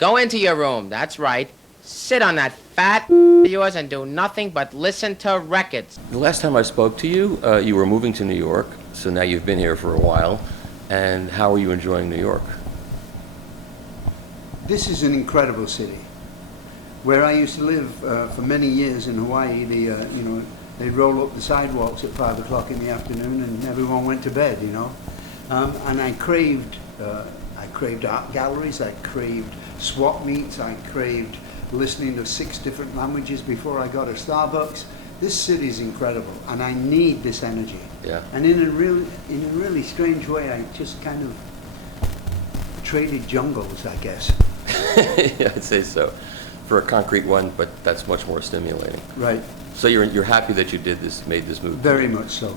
Go into your room, that's right. Sit on that fat of yours and do nothing but listen to records. The last time I spoke to you, you were moving to New York, so now you've been here for a while. And how are you enjoying New York? This is an incredible city. Where I used to live for many years in Hawaii, they'd roll up the sidewalks at 5 o'clock in the afternoon and everyone went to bed, And I craved art galleries, I craved swap meets, I craved listening to 6 different languages before I got a Starbucks. This city is incredible, and I need this energy. Yeah. And in a really strange way, I just kind of traded jungles, I guess. Yeah, I'd say so. For a concrete one, but that's much more stimulating. Right. So you're happy that you made this move? Very much so.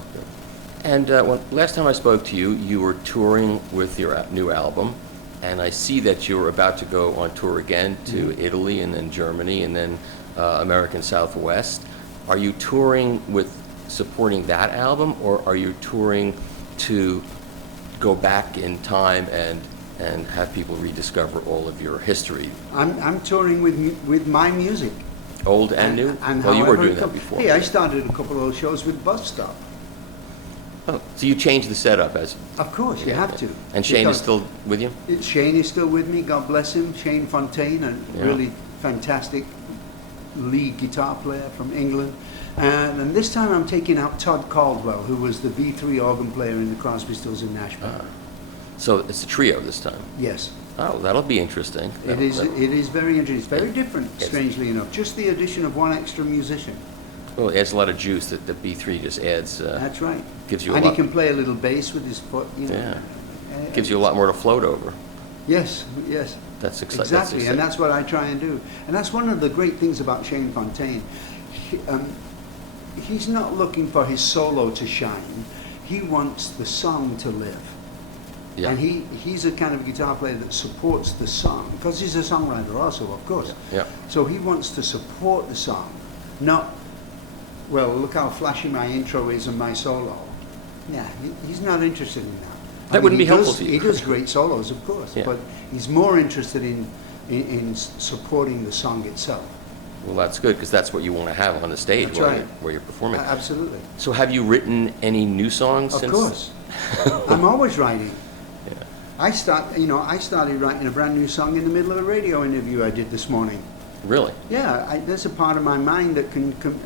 And last time I spoke to you, you were touring with your new album, and I see that you're about to go on tour again to Italy and then Germany and then American Southwest. Are you touring with supporting that album, or are you touring to go back in time and have people rediscover all of your history? I'm touring with my music. Old and new? And well, you were however doing that before. Hey, I started a couple of those shows with Bus Stop. Oh, so you changed the setup as... Of course, you have to. And Shane is still with you? Shane is still with me, God bless him. Shane Fontaine, a really fantastic lead guitar player from England. And this time I'm taking out Todd Caldwell, who was the B3 organ player in the Crosby, Stills and Nash band. So it's a trio this time? Yes. Oh, that'll be interesting. It is very interesting. It's very different, strangely enough. Just the addition of one extra musician. Well, it adds a lot of juice that the B3 just adds. That's right. Gives you and he can play a little bass with his foot. Yeah. Gives you a lot more to float over. Yes, yes. That's exciting. Exactly, and that's what I try and do. And that's one of the great things about Shane Fontaine. He's not looking for his solo to shine. He wants the song to live. Yeah. And he's a kind of guitar player that supports the song, because he's a songwriter also, of course. Yeah. So he wants to support the song, not, well, look how flashy my intro is and my solo. Yeah, he's not interested in that. That wouldn't be helpful to you. He does great solos, of course, but he's more interested in supporting the song itself. Well, that's good, because that's what you want to have on the stage where you're performing. Absolutely. So have you written any new songs since? Of course. I'm always writing. Yeah. I started writing a brand new song in the middle of a radio interview I did this morning. Really? Yeah, there's a part of my mind that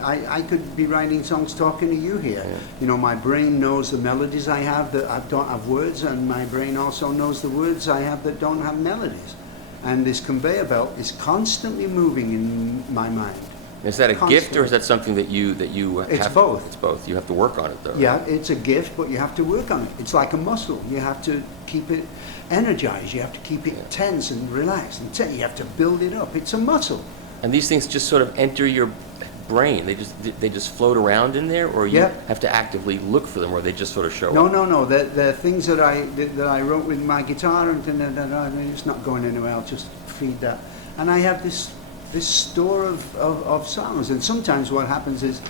I could be writing songs talking to you here. Yeah. My brain knows the melodies I have that I don't have words, and my brain also knows the words I have that don't have melodies. And this conveyor belt is constantly moving in my mind. Is that a gift, or is that something that you It's have? both. It's both. You have to work on it, though. Yeah, it's a gift, but you have to work on it. It's like a muscle. You have to keep it energized. You have to keep it tense and relaxed. And you have to build it up. It's a muscle. And these things just sort of enter your brain. They just float around in there, or you have to actively look for them, or they just sort of show up? No. They're things that I wrote with my guitar, and it's not going anywhere. I'll just feed that. And I have this store of songs. And sometimes what happens is,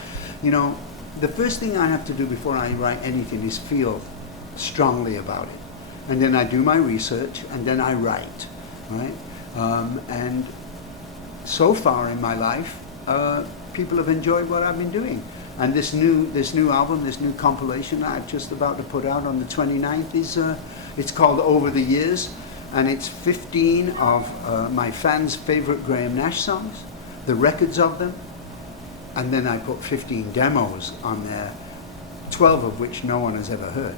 the first thing I have to do before I write anything is feel strongly about it. And then I do my research, and then I write, right? And so far in my life, people have enjoyed what I've been doing. And this new album, this new compilation that I'm just about to put out on the 29th it's called Over the Years. And it's 15 of my fans' favorite Graham Nash songs, the records of them, and then I put 15 demos on there, 12 of which no one has ever heard.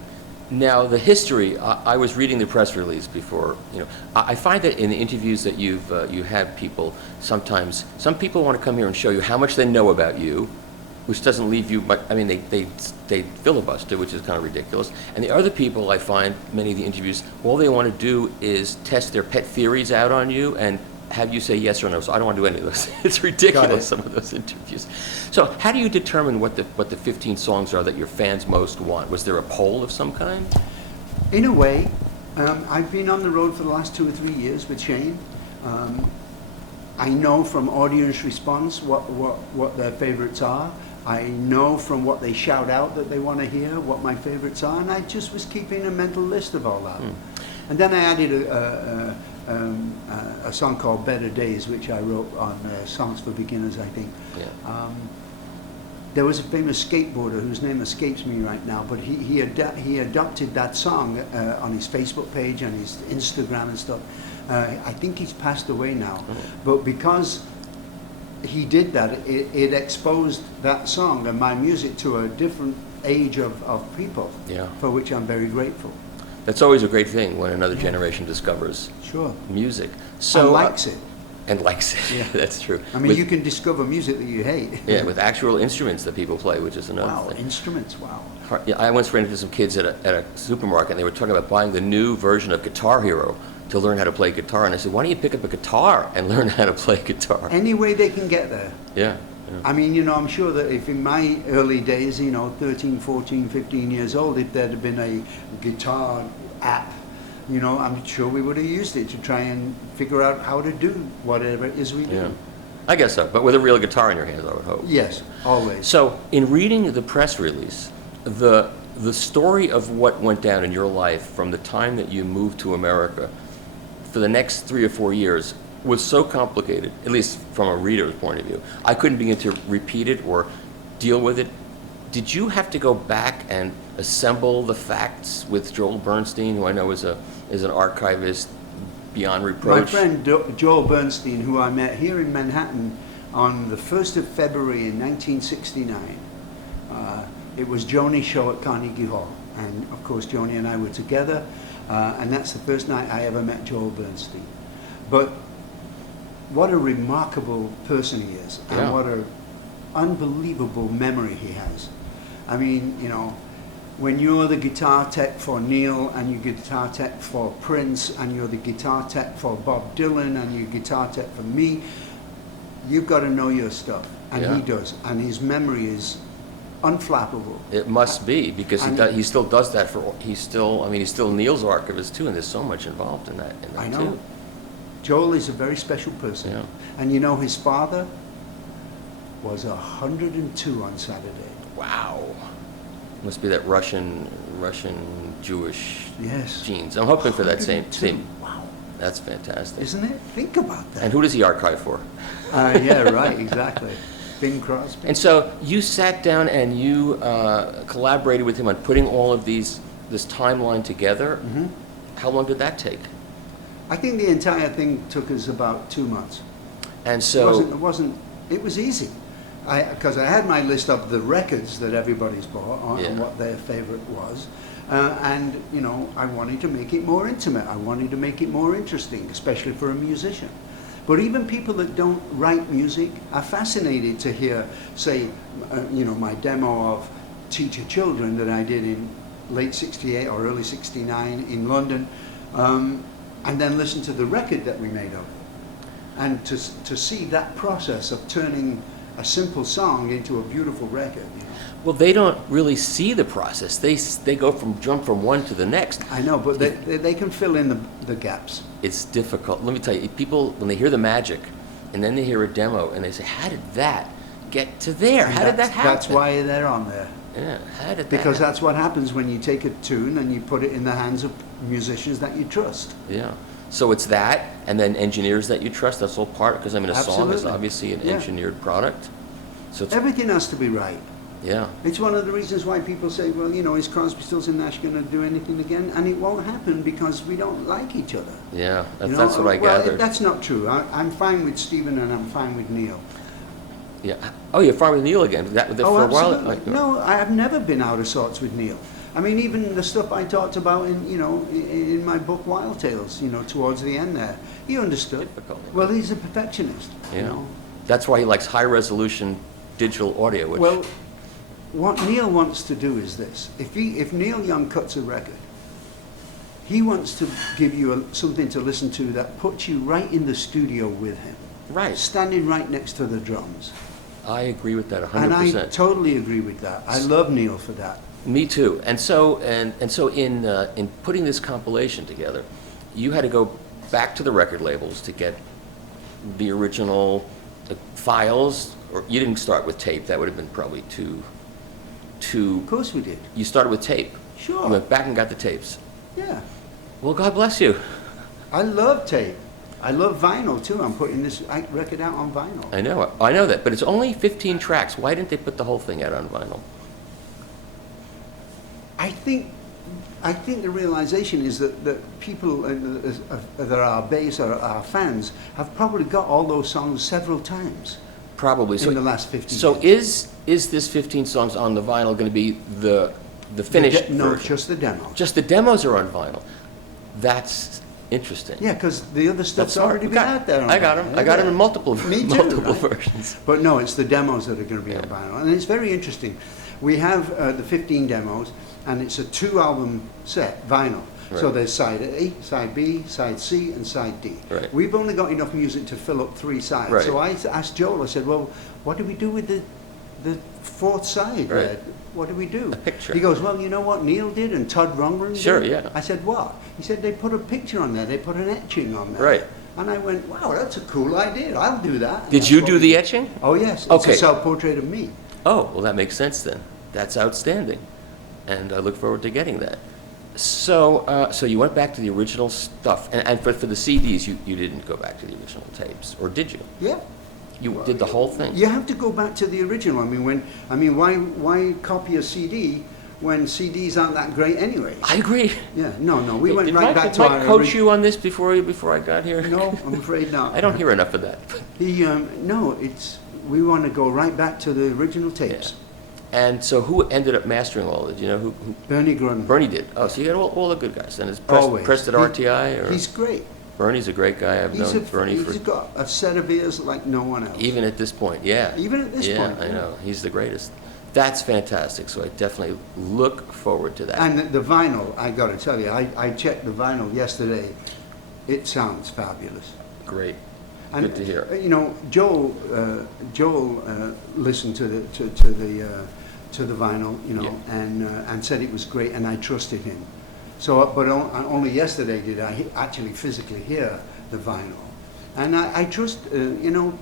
Now, the history, I was reading the press release before, I find that in the interviews that you have people, sometimes, some people want to come here and show you how much they know about you, which doesn't leave you much. I mean, they filibuster, which is kind of ridiculous. And the other people, I find, many of the interviews, all they want to do is test their pet theories out on you and have you say yes or no. So I don't want to do any of those. It's ridiculous, some of those interviews. So how do you determine what the 15 songs are that your fans most want? Was there a poll of some kind? In a way, I've been on the road for the last 2 or 3 years with Shane. I know from audience response what their favorites are. I know from what they shout out that they want to hear what my favorites are, and I just was keeping a mental list of all that. And then I added a song called Better Days, which I wrote on Songs for Beginners, I think. Yeah. There was a famous skateboarder whose name escapes me right now, but he adopted that song on his Facebook page and his Instagram and stuff. I think he's passed away now. Oh. But because he did that, it exposed that song and my music to a different age of people, Yeah. for which I'm very grateful. That's always a great thing when another generation discovers Sure. music. And likes it. And likes it. Yeah. That's true. I mean, With- you can discover music that you hate. Yeah, with actual instruments that people play, which is another Wow, thing. instruments, wow. Yeah, I once ran into some kids at a supermarket, and they were talking about buying the new version of Guitar Hero to learn how to play guitar. And I said, why don't you pick up a guitar and learn how to play guitar? Any way they can get there. Yeah. I mean, I'm sure that if in my early days, 13, 14, 15 years old, if there'd have been a guitar app, I'm sure we would have used it to try and figure out how to do whatever it is we do. Yeah. I guess so, but with a real guitar in your hands, I would hope. Yes, always. So, in reading the press release, the story of what went down in your life from the time that you moved to America for the next 3 or 4 years was so complicated, at least from a reader's point of view. I couldn't begin to repeat it or deal with it. Did you have to go back and assemble the facts with Joel Bernstein, who I know is an archivist beyond reproach? My friend Joel Bernstein, who I met here in Manhattan on the 1st of February in 1969. It was Joni's show at Carnegie Hall. And of course, Joni and I were together. And that's the first night I ever met Joel Bernstein. But what a remarkable person he is. And Yeah. what an unbelievable memory he has. I mean, when you're the guitar tech for Neil and you're guitar tech for Prince and you're the guitar tech for Bob Dylan and you're guitar tech for me, you've got to know your stuff. And Yeah. he does. And his memory is unflappable. It must be, because And- he still does that he's still Neil's archivist too, and there's so much involved in that I know. too. Joel is a very special person. Yeah. And his father was 102 on Saturday. Wow. Must be that Russian Jewish Yes. genes. I'm hoping for that same. 102. Wow. That's fantastic. Isn't it? Think about that. And who does he archive for? Yeah, right, exactly. Bing Crosby. And so you sat down and you collaborated with him on putting all of this timeline together. Mhm. How long did that take? I think the entire thing took us about 2 months. And so, It was easy. Because I had my list of the records that everybody's bought Yeah. and what their favorite was. And I wanted to make it more intimate. I wanted to make it more interesting, especially for a musician. But even people that don't write music are fascinated to hear, say, my demo of Teach Your Children that I did in late 68 or early 69 in London, and then listen to the record that we made of it. And to see that process of turning a simple song into a beautiful record. well, they don't really see the process. They jump from one to the next. I know, but they can fill in the gaps. It's difficult. Let me tell you, people, when they hear the magic, and then they hear a demo, and they say, how did that get to there? How did that happen? That's why they're on there. Yeah, how did that Because happen? that's what happens when you take a tune and you put it in the hands of musicians that you trust. Yeah. So it's that, and then engineers that you trust. That's all part, because a song is Absolutely. obviously an Yeah. engineered product. So it's, Everything has to be right. yeah. It's one of the reasons why people say, well, is Crosby, Stills and Nash going to do anything again? And it won't happen because we don't like each other. Yeah, You know? that's what I well, gathered. That's not true. I'm fine with Stephen and I'm fine with Neil. Yeah. Oh, you're fine with Neil again. For a while. absolutely. No, I have never been out of sorts with Neil. I mean, even the stuff I talked about in my book Wild Tales, towards the end there, he understood. Difficult. Well, he's a perfectionist. Yeah. That's why he likes high resolution digital audio. Which, Well, what Neil wants to do is this: if Neil Young cuts a record, he wants to give you something to listen to that puts you right in the studio with him, right. standing right next to the drums. I agree with that 100%. And I totally agree with that. I love Neil for that. Me too. And so in putting this compilation together, you had to go back to the record labels to get the original files, or you didn't start with tape. That would have been probably too. Of course we did. You started with tape. Sure. You went back and got the tapes. Yeah. Well, God bless you. I love tape. I love vinyl too. I'm putting this record out on vinyl. I know that, but it's only 15 tracks. Why didn't they put the whole thing out on vinyl? I think the realization is that people that are our base or our fans have probably got all those songs several times Probably. in the last 50 So years. is this 15 songs on the vinyl going to be the finished No, version? just the demo. Just the demos are on vinyl. That's interesting. Yeah, because the other stuff's That's all. already been out there. on I got vinyl. them. I got them in multiple Me too, multiple right? versions. But no, it's the demos that are going to be on Yeah. vinyl. And it's very interesting. We have the 15 demos, and it's a 2-album set, vinyl. So Right. there's side A, side B, side C, and side D. Right. We've only got enough music to fill up 3 sides. Right. So I asked Joel, I said, well, what do we do with the 4th side? Right. What do we do? A picture. He goes, well, you know what Neil did and Todd Rundgren did? Sure, yeah. I said, what? He said, they put a picture on there. They put an etching on there. Right. And I went, wow, that's a cool idea. I'll do that. And Did that's you what do we the did. etching? Oh, yes. It's Okay. a self-portrait of me. Oh, well, that makes sense then. That's outstanding, and I look forward to getting that. So, so you went back to the original stuff, and for the CDs, you didn't go back to the original tapes, or did you? Yeah. You did the whole thing. You have to go back to the original. Why copy a CD when CDs aren't that great anyway? I agree. Yeah, no. We went Did right Mike, back did to Mike our coach you on this before I got here? No, I'm afraid not. I don't hear enough of that. He, no, we want to go right back to the original tapes. And so who ended up mastering all of it? You know who Bernie Grun. Bernie did. Oh, so you got all the good guys. And is Always. Pressed at RTI? Or He's great. Bernie's a great guy. I've known Bernie He's for got a set of ears like no one else. even at this point. Yeah. Even at this point, Yeah, I yeah. know. He's the greatest. That's fantastic. So I definitely look forward to that. And the vinyl, I got to tell you, I checked the vinyl yesterday. It sounds fabulous. Great. And, Good to hear. You know, Joel listened to the vinyl, you know, Yeah. and said it was great, and I trusted him. So, but only yesterday did I actually physically hear the vinyl, and I trust. You know,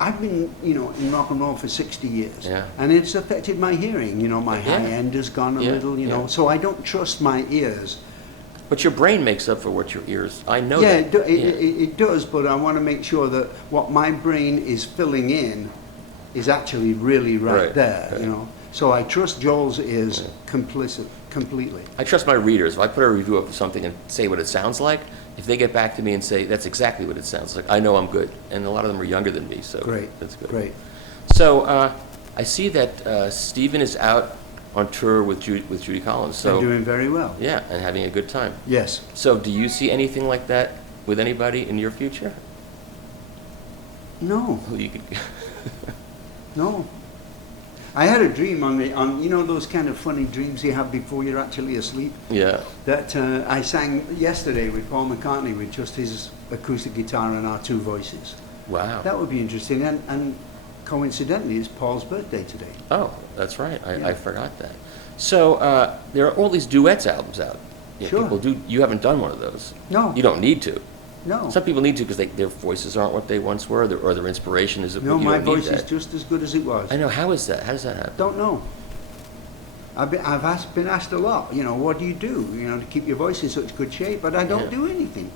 I've been, you know, in rock and roll for 60 years, Yeah. and it's affected my hearing. You know, my Yeah. high end has gone a Yeah, little, you know, yeah. so I don't trust my ears. But your brain makes up for what your ears. I know Yeah, that. it does, but I want to make sure that what my brain is filling in is actually really right, Right, there, right. you know. So I trust Joel's ears completely. I trust my readers. If I put a review of something and say what it sounds like, if they get back to me and say that's exactly what it sounds like, I know I'm good. And a lot of them are younger than me, so Great, that's good. great. So I see that Stephen is out on tour with Judy Collins. So I'm doing very well. yeah, and having a good time. Yes. So do you see anything like that with anybody in your future? No, Who you could? no. I had a dream on you know those kind of funny dreams you have before you're actually asleep. Yeah. That I sang yesterday with Paul McCartney with just his acoustic guitar and our 2 voices. Wow. That would be interesting. And coincidentally, it's Paul's birthday today. Oh, that's right. Yeah. I forgot that. So there are all these duets albums out. Yeah, Sure. People do. You haven't done one of those. No. You don't need to. No. Some people need to because their voices aren't what they once were, or their inspiration is. No, you my don't need voice is that. just as good as it was. I know. How is that? How does that happen? Don't know. I've been asked a lot, you know, what do you do, you know, to keep your voice in such good shape? But I don't Yeah. do anything.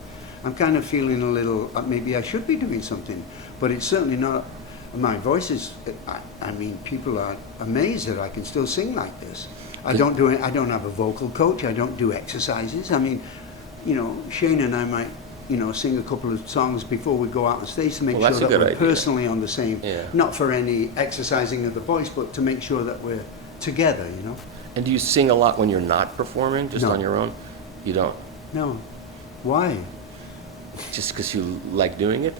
I'm kind of feeling a little, maybe I should be doing something, but it's certainly not. My voice is, I mean, people are amazed that I can still sing like this. I don't have a vocal coach. I don't do exercises. I mean, you know, Shane and I might, you know, sing a couple of songs before we go out on stage to make Well, sure that's a that good we're idea. personally on the same, Yeah. not for any exercising of the voice, but to make sure that we're together, you know? And do you sing a lot when you're not performing, just No. on your own? You don't. No. Why? Just because you like doing it?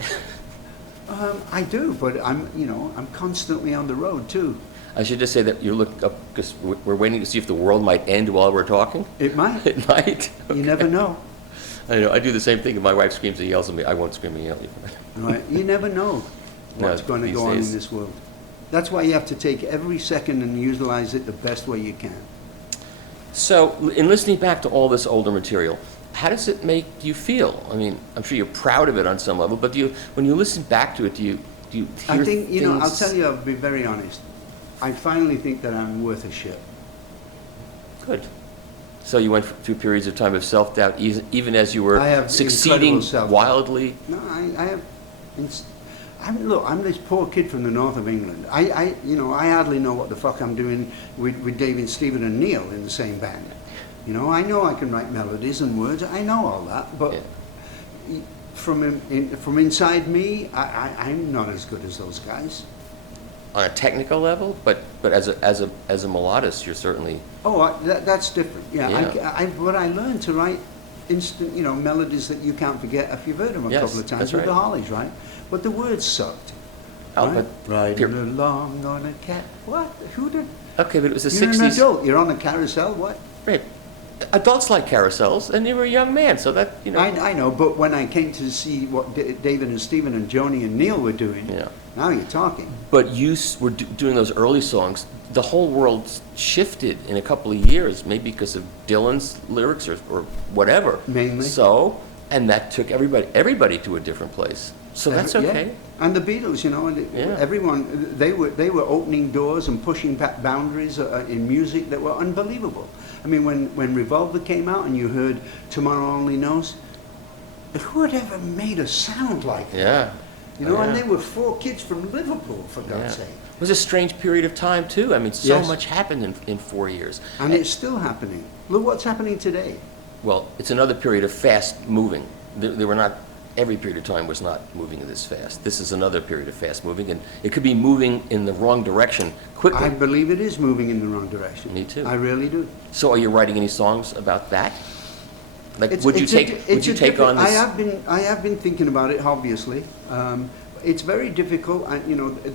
I do, but I'm constantly on the road too. I should just say that you're looking up because we're waiting to see if the world might end while we're talking. It might. It might. You never know. I know. I do the same thing. If my wife screams and yells at me, I won't scream and yell at you. Right? You never know what's No, going to these go on days. in this world. That's why you have to take every second and utilize it the best way you can. So, in listening back to all this older material, how does it make you feel? I mean, I'm sure you're proud of it on some level, but when you listen back to it, do you hear I think, you know, I'll things- tell you, I'll be very honest. I finally think that I'm worth a shit. Good. So you went through periods of time of self-doubt, even as you I were have succeeding incredible self-doubt. wildly? No, I have. Look, I'm this poor kid from the north of England. I hardly know what the fuck I'm doing with David, Stephen, and Neil in the same band. You know I can write melodies and words. I know all that, but Yeah. from inside me, I'm not as good as those guys. On a technical level, but as a melodist, you're certainly... Oh, that's different. Yeah, Yeah. But I learned to write instant, melodies that you can't forget if you've heard them a Yes, couple of times that's with right. the Hollies, right? But the words sucked. Oh, right? but Riding along on a cat. What? Who did? okay, but it was the You're 60s. an adult. You're on a carousel. What? Right. Adults like carousels, and you were a young man, so that, I know, but when I came to see what David and Stephen and Joni and Neil were doing, Yeah. now you're talking. But you were doing those early songs. The whole world shifted in a couple of years, maybe because of Dylan's lyrics or whatever. Mainly. So, and that took everybody to a different place. So that's Yeah. okay. And the Beatles, and Yeah. everyone, they were opening doors and pushing back boundaries in music that were unbelievable. I mean, when Revolver came out and you heard Tomorrow Only Knows, who had ever made a sound like that? Yeah. And Yeah. they were 4 kids from Liverpool, for Yeah. God's sake. It was a strange period of time, too. I mean, so Yes. much happened in 4 years. And it's still happening. Look what's happening today. Well, it's another period of fast moving. There were not, every period of time was not moving this fast. This is another period of fast moving, and it could be moving in the wrong direction quickly. I believe it is moving in the wrong direction. Me too. I really do. So are you writing any songs about that? Like, It's- would you it's a take di- it's a on different- this? I have been thinking about it, obviously. It's very difficult.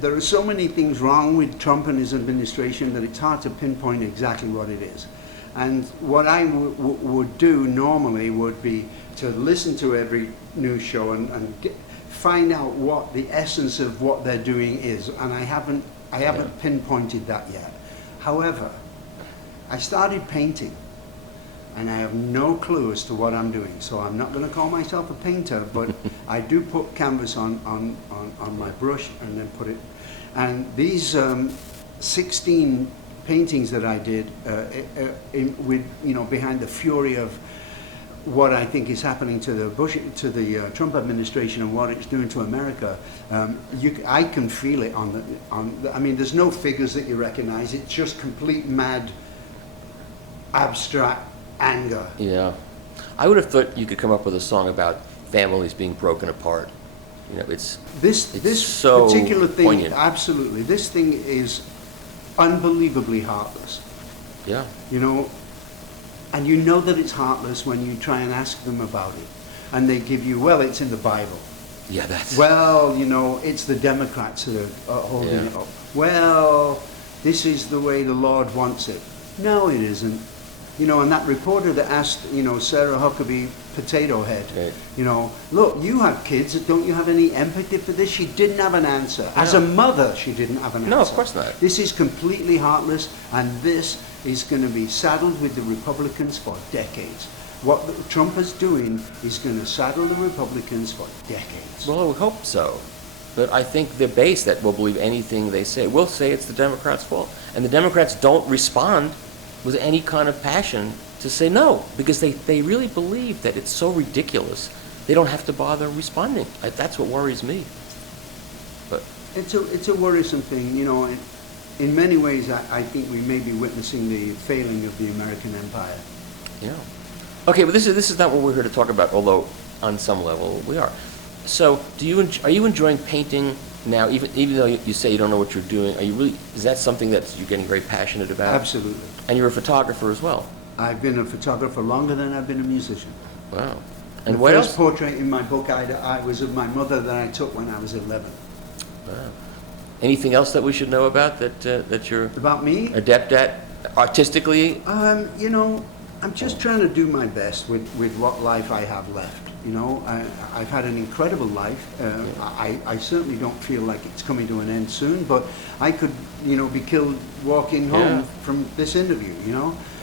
There are so many things wrong with Trump and his administration that it's hard to pinpoint exactly what it is. And what I would do normally would be to listen to every news show and find out what the essence of what they're doing is. And I haven't pinpointed that yet. However, I started painting, and I have no clue as to what I'm doing. So I'm not going to call myself a painter, but I do put canvas on my brush and then put it. And these 16 paintings that I did behind the fury of what I think is happening to the Trump administration and what it's doing to America, I can feel it I mean, there's no figures that you recognize. It's just complete mad, abstract anger. Yeah. I would have thought you could come up with a song about families being broken apart. It's This so particular thing, poignant. absolutely. This thing is unbelievably heartless. Yeah. And you know that it's heartless when you try and ask them about it. And they give you, well, it's in the Bible. Yeah, that's... Well, it's the Democrats that are holding Yeah. it up. Well, this is the way the Lord wants it. No, it isn't. And that reporter that asked, Sarah Huckabee, Potato Head, Right. Look, you have kids, don't you have any empathy for this? She didn't have an answer. As a mother, she didn't have an answer. No, of course not. This is completely heartless, and this is going to be saddled with the Republicans for decades. What Trump is doing is going to saddle the Republicans for decades. Well, I would hope so. But I think the base that will believe anything they say will say it's the Democrats' fault. And the Democrats don't respond with any kind of passion to say no, because they really believe that it's so ridiculous, they don't have to bother responding. That's what worries me. But It's a worrisome thing, In many ways, I think we may be witnessing the failing of the American empire. yeah. Okay, but this is not what we're here to talk about, although on some level we are. So, are you enjoying painting now, even though you say you don't know what you're doing? Is that something that you're getting very passionate about? Absolutely. And you're a photographer as well. I've been a photographer longer than I've been a musician. Wow. And The what first else? portrait in my book I was of my mother that I took when I was 11. Wow. Anything else that we should know about that you're About me? adept at artistically? I'm just trying to do my best with what life I have left. I've had an incredible life. I certainly don't feel like it's coming to an end soon, but I could, be killed walking home Yeah. from this interview,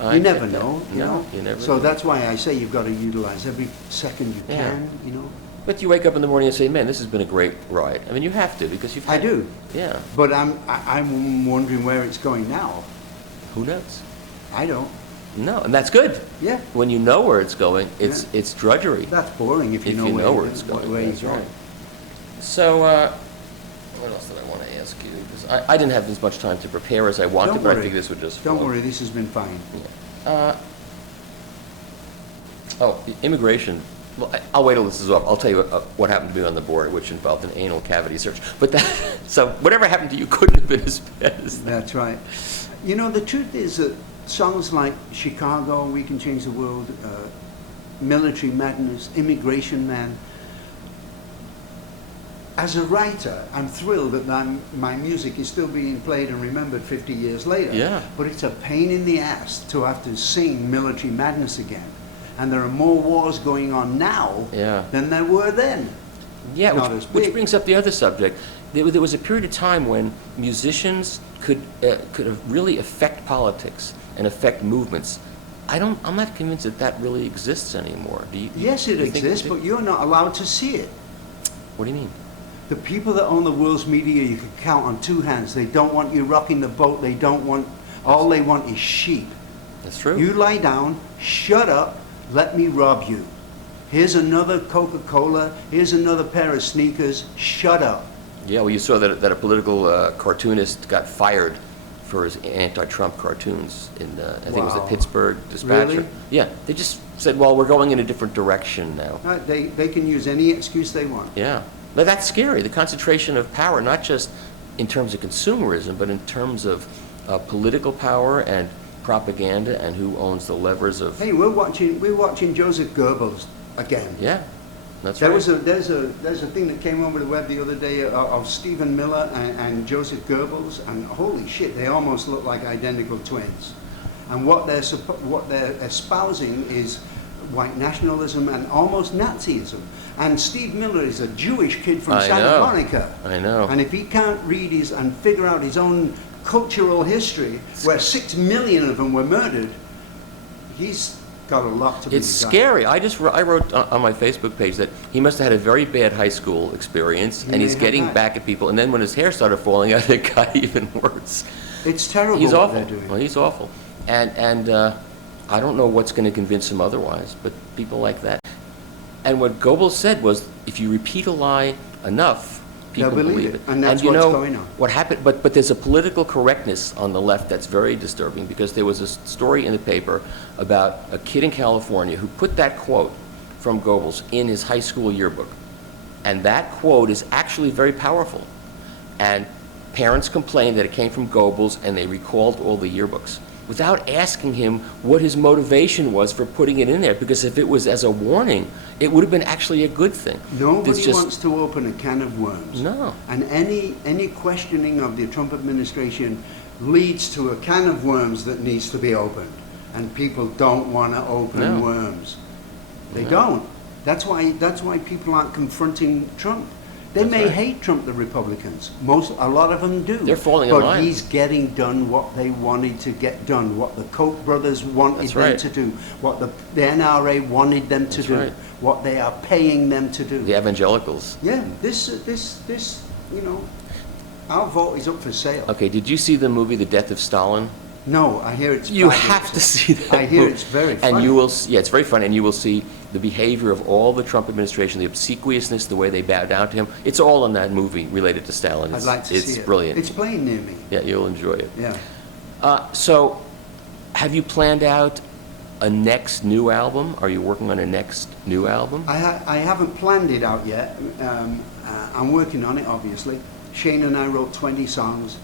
I You never get that. know, No, you never So know. that's why I say you've got to utilize every second you Yeah. can, But you wake up in the morning and say, "Man, this has been a great ride." I mean, you have to because you've. I do. Yeah. But I'm wondering where it's going now. Who knows? I don't. No, and that's good. Yeah. When you know where it's going, it's Yeah. it's drudgery. That's boring if you If know, you where, know where it's going. where That's you're going. right. So, what else did I want to ask you? 'Cause I didn't have as much time to prepare as I wanted, Don't but I worry. figured this would just Don't flow. worry, this has been fine. Immigration. Well, I'll wait till this is off. I'll tell you what happened to me on the board, which involved an anal cavity search. But that, so whatever happened to you couldn't have been as bad as that. That's right. You know, the truth is that songs like Chicago, We Can Change the World, Military Madness, Immigration Man, as a writer, I'm thrilled that my music is still being played and remembered 50 years later. Yeah. But it's a pain in the ass to have to sing Military Madness again. And there are more wars going on now Yeah. than there were then. Yeah, Not as which big. brings up the other subject. There was a period of time when musicians could really affect politics and affect movements. I'm not convinced that really exists anymore. Do you? Yes, it do you think exists, it- but you're not allowed to see it. What do you mean? The people that own the world's media, you can count on two hands. They don't want you rocking the boat. They don't want, all they want is sheep. That's true. You lie down, shut up, let me rob you. Here's another Coca-Cola, here's another pair of sneakers, shut up. Yeah, well, you saw that a political cartoonist got fired for his anti-Trump cartoons in, I think it was the Wow. Pittsburgh Dispatcher. Really? Yeah, they just said, well, we're going in a different direction now. They can use any excuse they want. Yeah, but that's scary, the concentration of power, not just in terms of consumerism, but in terms of political power and propaganda and who owns the levers of... Hey, we're watching Joseph Goebbels again. Yeah, that's There's right. a thing that came over the web the other day of Stephen Miller and Joseph Goebbels, and holy shit, they almost look like identical twins. And what they're espousing is white nationalism and almost Nazism. And Steve Miller is a Jewish kid from I Santa know. Monica. I know. And if he can't read and figure out his own cultural history, where 6 million of them were murdered, he's got a lot to be It's done. scary. I wrote on my Facebook page that he must have had a very bad high school experience, He and may he's have getting that. back at people. And then when his hair started falling out, it got even worse. It's terrible He's what awful. they're doing. Well, he's awful. And I don't know what's going to convince him otherwise, but people like that. And what Goebbels said was, if you repeat a lie enough, people They'll believe it. it, and that's you what's know, going on. What happened, but there's a political correctness on the left that's very disturbing, because there was a story in the paper about a kid in California who put that quote from Goebbels in his high school yearbook. And that quote is actually very powerful. And parents complained that it came from Goebbels, and they recalled all the yearbooks without asking him what his motivation was for putting it in there, because if it was as a warning, it would have been actually a good thing. Nobody It's just- wants to open a can of worms. No. And any questioning of the Trump administration leads to a can of worms that needs to be opened. And people don't want to open No. worms. They No. don't. That's why people aren't confronting Trump. They That's may right. hate Trump, the Republicans. A lot of them do. They're falling in but line. he's getting done what they wanted to get done, what the Koch brothers wanted That's them right. to do, what the NRA wanted them to That's do, right. what they are paying them to do. The evangelicals. Yeah, this, you know, our vote is up for sale. Okay, did you see the movie The Death of Stalin? No, I hear it's You fabulous. have to see that I hear movie. it's very And funny. you will, yeah, it's very funny, and you will see the behavior of all the Trump administration, the obsequiousness, the way they bow down to him. It's all in that movie related to Stalin. I'd It's, like to it's see it. brilliant. It's playing near me. Yeah, you'll enjoy it. Yeah. So, have you planned out a next new album? Are you working on a next new album? I haven't planned it out yet. I'm working on it, obviously. Shane and I wrote 20 songs.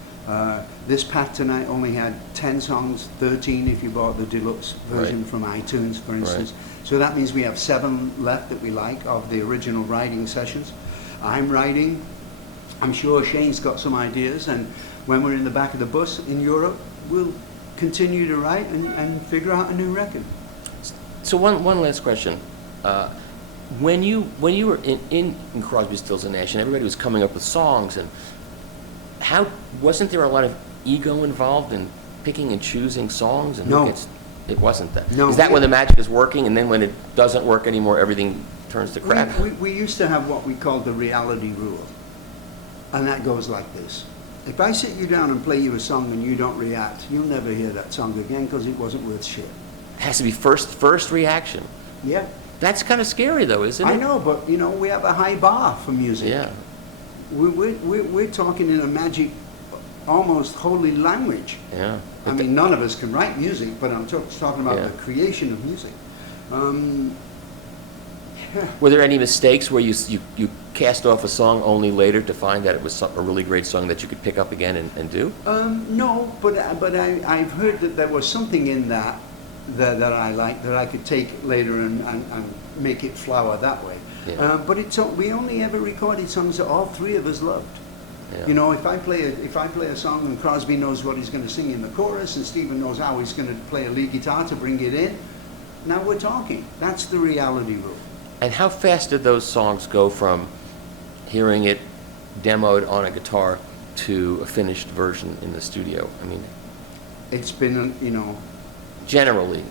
This Path Tonight only had 10 songs, 13 if you bought the deluxe version Right. from iTunes, for instance. So that means we have 7 left that we like of the original writing sessions. I'm writing. I'm sure Shane's got some ideas, and when we're in the back of the bus in Europe, we'll continue to write and figure out a new record. So one last question. When you were in Crosby, Stills and Nash, and everybody was coming up with songs, and how wasn't there a lot of ego involved in picking and choosing songs? And No. it wasn't that. No. Is that when the magic is working, and then when it doesn't work anymore, everything turns to crap? We used to have what we called the reality rule, and that goes like this. If I sit you down and play you a song and you don't react, you'll never hear that song again because it wasn't worth shit. Has to be first reaction. Yeah. That's kind of scary, though, isn't it? I know, but you know, we have a high bar for music. Yeah. We're talking in a magic, almost holy language. Yeah. I mean, none of us can write music, but I'm talking about Yeah. the creation of music. Were there any mistakes where you cast off a song only later to find that it was a really great song that you could pick up again and do? No, but I've heard that there was something in that I liked that I could take later and make it flower that way. Yeah. But we only ever recorded songs that all three of us loved. Yeah. You know, if I play a song and Crosby knows what he's going to sing in the chorus and Stephen knows how he's going to play a lead guitar to bring it in, now we're talking. That's the reality rule. And how fast did those songs go from hearing it demoed on a guitar to a finished version in the studio? I mean, It's been, you know, generally,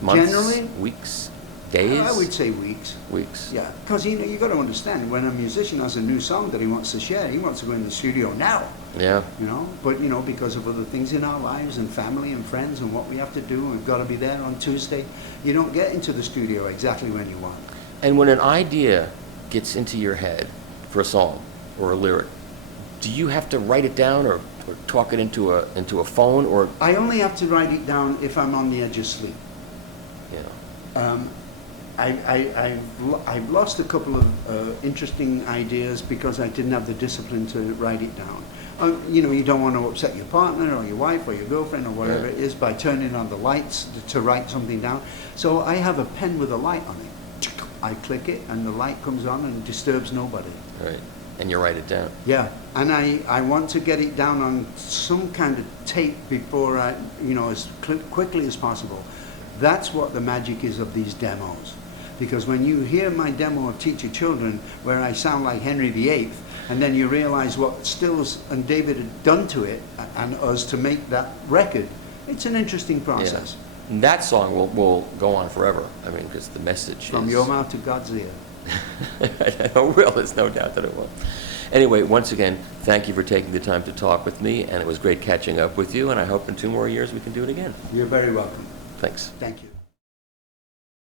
months, Generally? weeks, days? I would say weeks. Weeks. Yeah, because you got to understand, when a musician has a new song that he wants to share, he wants to go in the studio now. Yeah. You know, but you know, because of other things in our lives and family and friends and what we have to do, and we've got to be there on Tuesday. You don't get into the studio exactly when you want. And when an idea gets into your head for a song or a lyric, do you have to write it down or talk it into a phone or? I only have to write it down if I'm on the edge of sleep. You know. I've lost a couple of interesting ideas because I didn't have the discipline to write it down. You know, you don't want to upset your partner or your wife or your girlfriend or whatever Right. it is by turning on the lights to write something down. So I have a pen with a light on it. I click it and the light comes on and disturbs nobody. Right. And you write it down. Yeah, and I want to get it down on some kind of tape before I, you know, as quickly as possible. That's what the magic is of these demos. Because when you hear my demo of Teach Your Children, where I sound like Henry VIII, and then you realize what Stills and David had done to it and us to make that record, it's an interesting process. Yeah. And that song will go on forever. I mean, because the message From is... your mouth to God's ear. It will. There's no doubt that it will. Anyway, once again, thank you for taking the time to talk with me, and it was great catching up with you, and I hope in 2 more years we can do it again. You're very welcome. Thanks. Thank you.